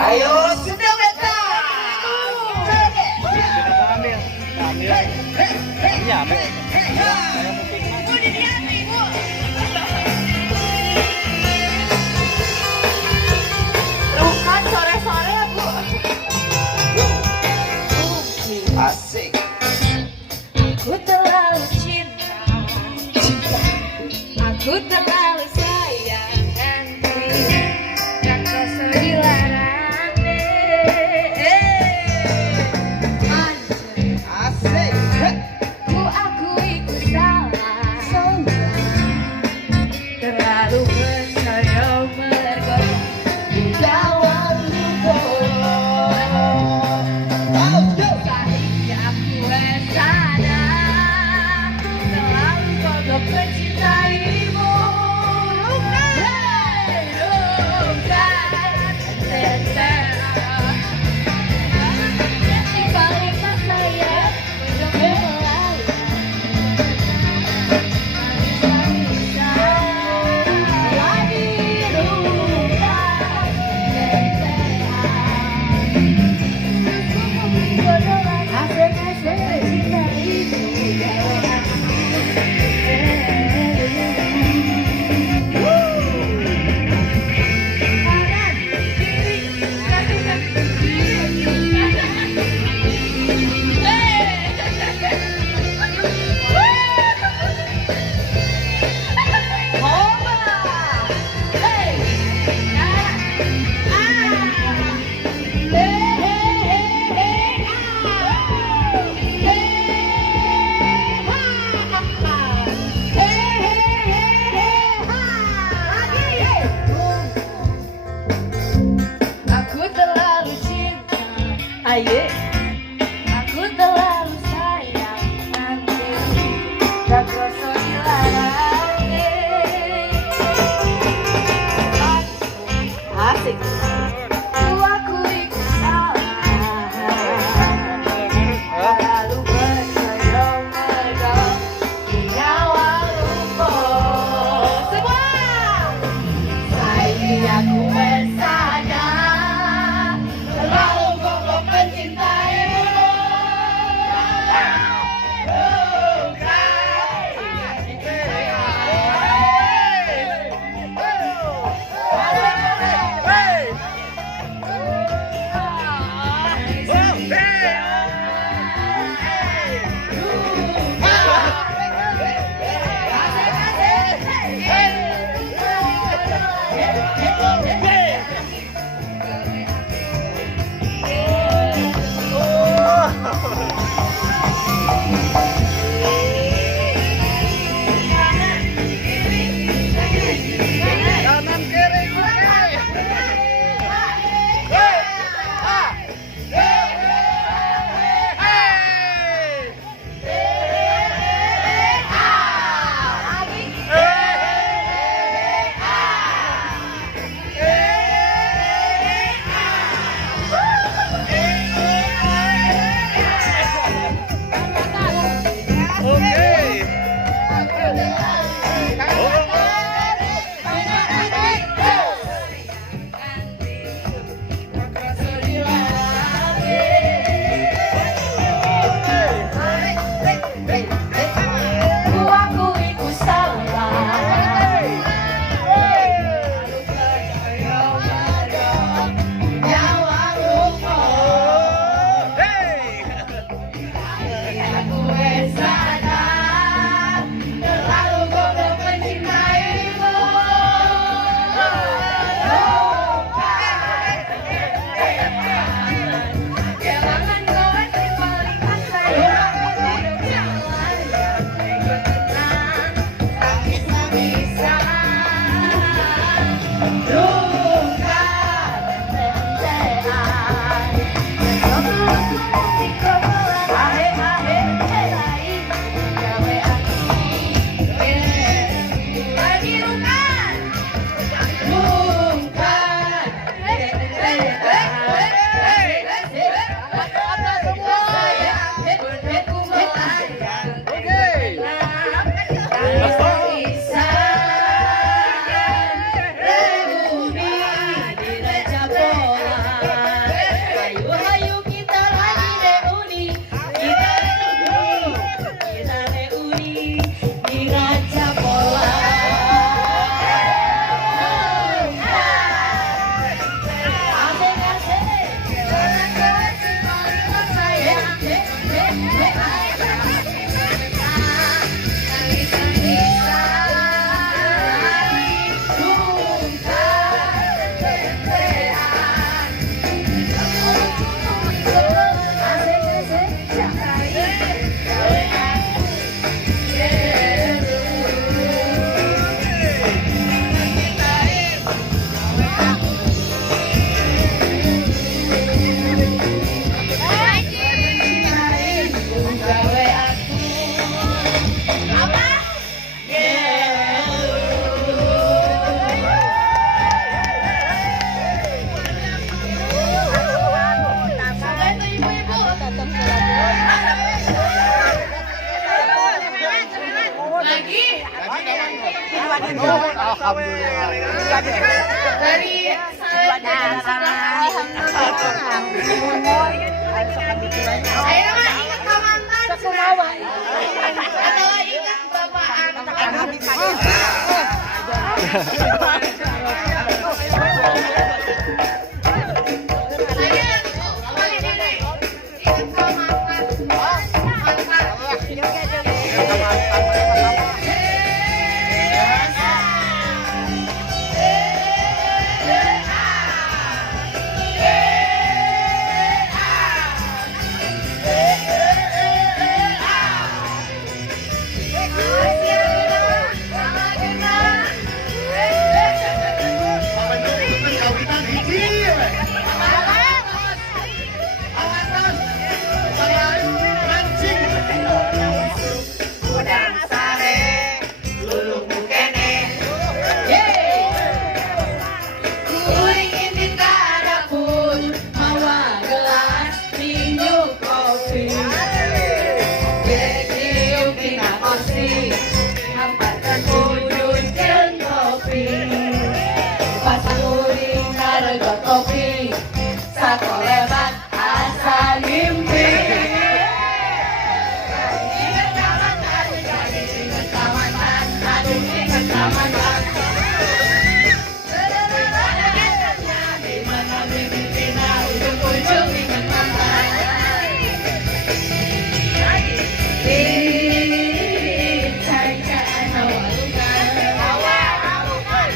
Ayo sudah beta. Bukan sore-sore ya Bu. Asik. Aku terlalu cinta. Aku terlalu sayang nanti dan kau dilarang Asik. ku akui ku salah terlalu percaya mergo jawab lupa sehingga aku sadar terlalu kodok mencintaimu. Aku terlalu cinta, aye. Aku terlalu sayang nanti tak kosong dilarang. Asik. Ku akui ku salah. Terlalu percaya mergo nyawa lupa. Semua. Sayang aku sadar terlalu kokoh mencintaimu. Ku akui ku salah. Nyawa lupa. Aku sadar terlalu kokoh mencintaimu. Kelangan kau yang paling sayang. Tak bisa luka Bisa Dari saya dan ayo mah ingat kamantan sekumawan atau ingat bapak Sakolebat asa mimpi. Ingat kamantan, jadi ingat kamantan, aduh ingat kamantan. Di mana mimpi tina ujung-ujung ingat kamantan. Cari-cari awalungan,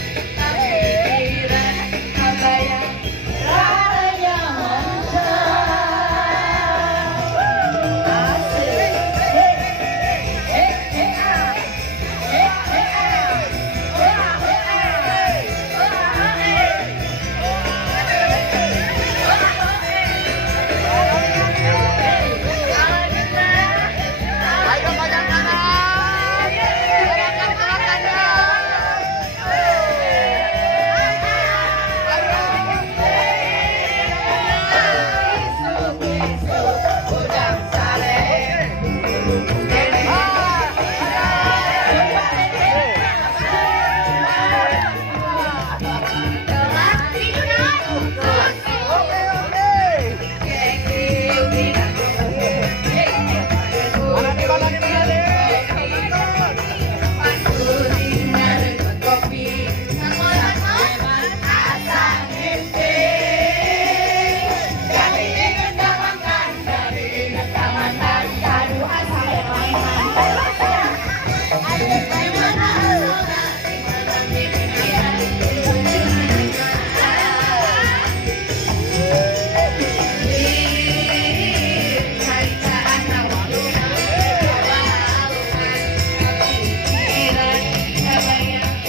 pikiran kabayang.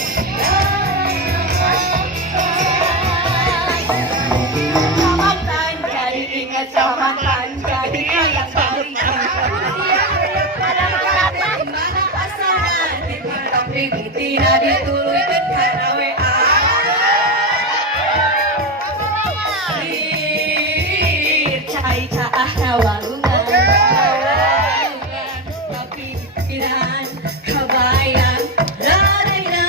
Kamantan jadi kayak mana asalna tapi tidak dituluykeun kana WA. Cai-caahna walungan tapi pikiran kabayang lalaina.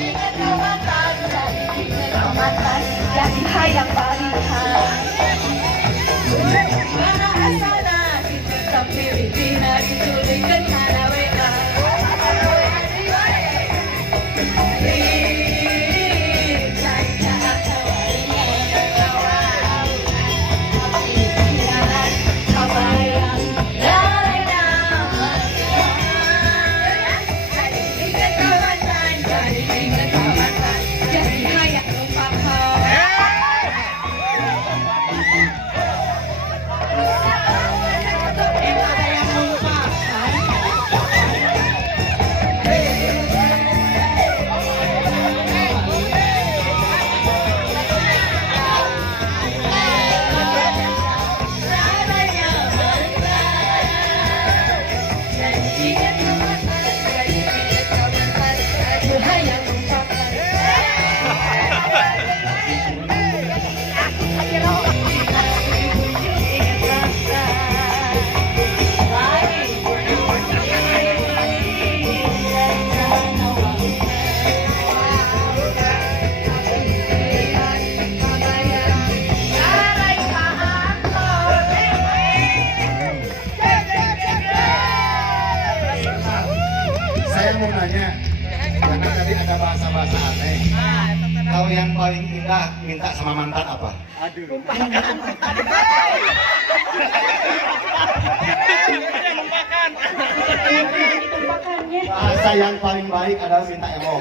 Ingat kamantan jadi ingat kamantan jadi hayang balikan. Mana asalna tapi tidak dituluykeun kana WA. bahasa-bahasa aneh. Kalau yang paling indah minta sama mantan apa? Bahasa yang paling baik adalah minta emo.